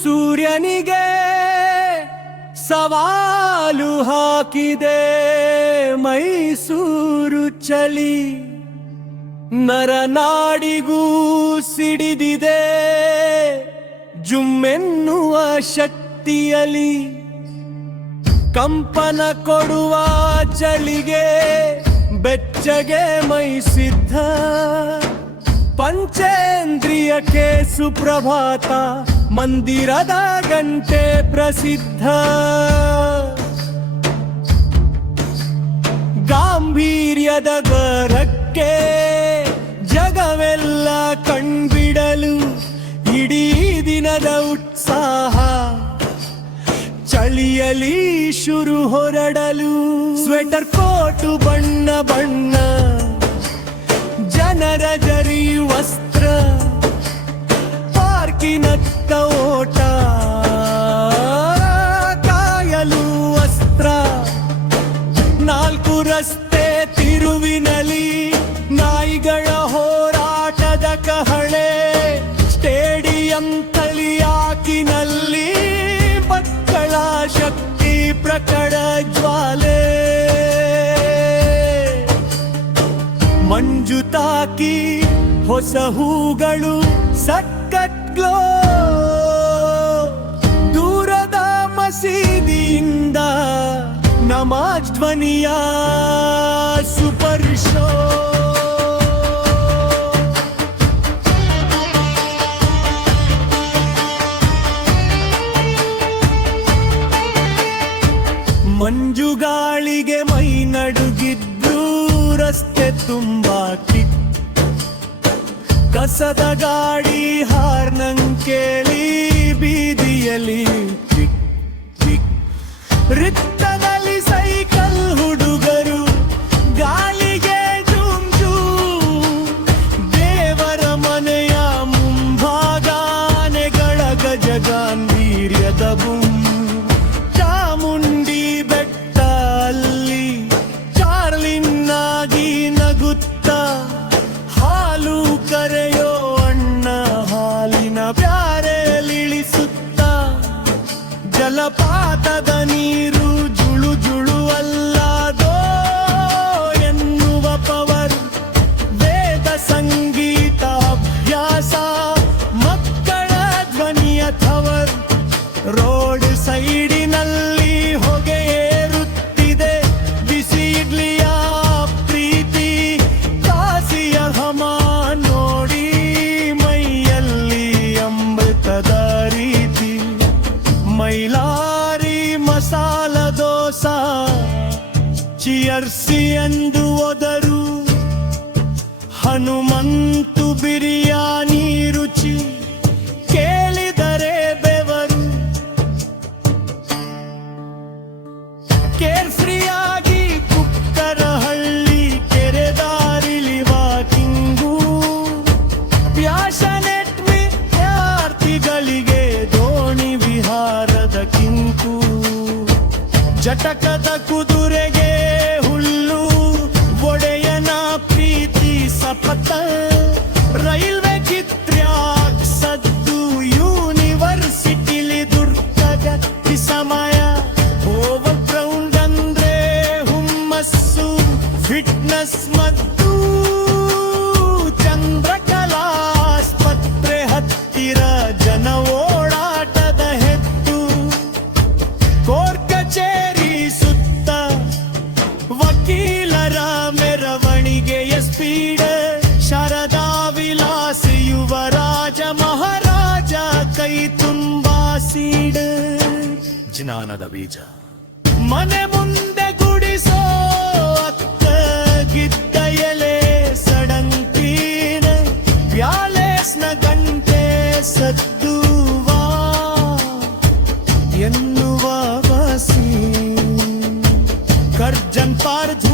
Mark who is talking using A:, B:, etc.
A: ಸೂರ್ಯನಿಗೆ ಸವಾಲು ಹಾಕಿದೆ ಮೈಸೂರು ಚಲಿ ನರನಾಡಿಗೂ ಸಿಡಿದಿದೆ ಜುಮ್ಮೆನ್ನುವ ಶಕ್ತಿಯಲಿ ಕಂಪನ ಕೊಡುವ ಚಳಿಗೆ ಬೆಚ್ಚಗೆ ಮೈ ಸಿದ್ಧ. ಪಂಚೇಂದ್ರಿಯಕ್ಕೆ ಸುಪ್ರಭಾತ ಮಂದಿರದ ಗಂಟೆ ಪ್ರಸಿದ್ಧ. ಗಾಂಭೀರ್ಯದ ಗರಕ್ಕೆ ಜಗವೆಲ್ಲ ಕಣ್ಬಿಡಲು ಇಡೀ ದಿನದ ಚಳಿಯಲಿ ಶುರು ಹೊರಡಲು ಸ್ವೆಟರ್ ಕೋಟು ಬಣ್ಣ ಬಣ್ಣ, ಜನರ ಜರಿ ವಸ್ತ್ರ, ಪಾರ್ಕಿನತ್ತ ಓಟ, ಕಾಯಲು ವಸ್ತ್ರ, ನಾಲ್ಕು ರಸ್ತೆ ತಿರುವಿನಲಿ. ಮಂಜು ತಾಕಿ ಹೊಸ ಹೂಗಳು, ಸಕ್ಕತ್ ಗ್ಲೋ. ದೂರದ ಮಸೀದಿಯಿಂದ ನಮಾಜ್ ಧ್ವನಿಯ ಸೂಪರ್ ಶೋ ಮಂಜುಗಾಳಿಗೆ ಮೈ ನಡುಗಿದ್ದು ರಸ್ತೆ ತುಂಬಾ ಕಿಕ್. ಕಸದ ಗಾಡಿ ಹಾರ್ನಂಗ್ ಕೇಳಿ ಬೀದಿಯಲ್ಲಿ ಕಿಕ್ ಕಿಕ್. ವೃತ್ತದಲ್ಲಿ பார்த்தது ಎಂದು ಒದರು. ಹನುಮಂತು ಬಿರಿಯಾನಿ ರುಚಿ ಕೇಳಿದರೆ ಬೆವರು. ಕೇರ್ ಕುಕ್ಕರಹಳ್ಳಿ ಕುಕ್ಕರ ಹಳ್ಳಿ ಕೆರೆದಾರಿಲಿ ವಾಕಿಂಗು ಪ್ಯಾಷನೆಟ್ ವಿದ್ಯಾರ್ಥಿಗಳಿಗೆ ದೋಣಿ ವಿಹಾರದ ಕಿಂಕು. ಜಟಕದ ಸೀಡ ಜ್ಞಾನದ ಬೀಜ. ಮನೆ ಮುಂದೆ ಗುಡಿಸೋ ಅಕ್ಕ ಗಿದ್ದ ಎಲೆ ಸಡಂತೀನ ವ್ಯಾಲೇಸ್ನ ಗಂಟೆ ಸದ್ದುವಾ ಎನ್ನುವ ವಾಸಿ ಕರ್ಜನ್ ಪಾರ್ಜ